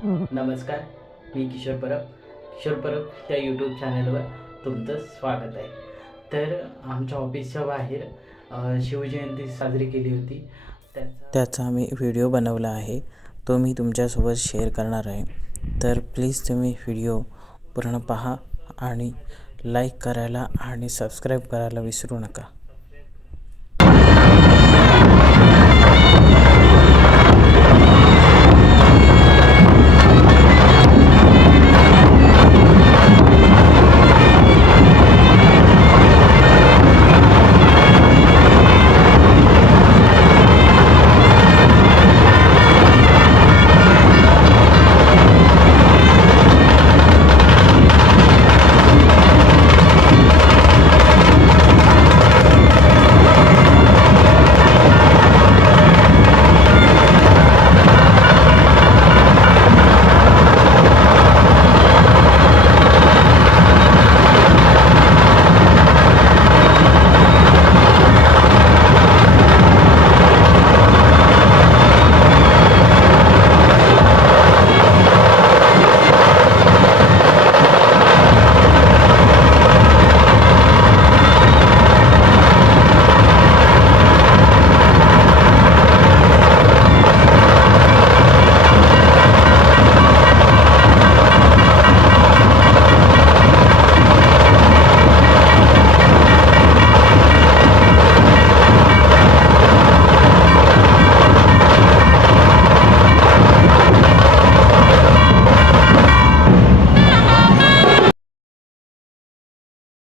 नमस्कार मी किशोर परब. किशोर परब त्या यूट्यूब चॅनलवर तुमचं स्वागत आहे. तर आमच्या ऑफिसच्या बाहेर शिवजयंती साजरी केली होती. त्याचा आम्ही व्हिडिओ बनवला आहे. तो मी तुमच्यासोबत शेअर करणार आहे. तर प्लीज तुम्ही व्हिडिओ पूर्ण पहा आणि लाईक करायला आणि सबस्क्राईब करायला विसरू नका.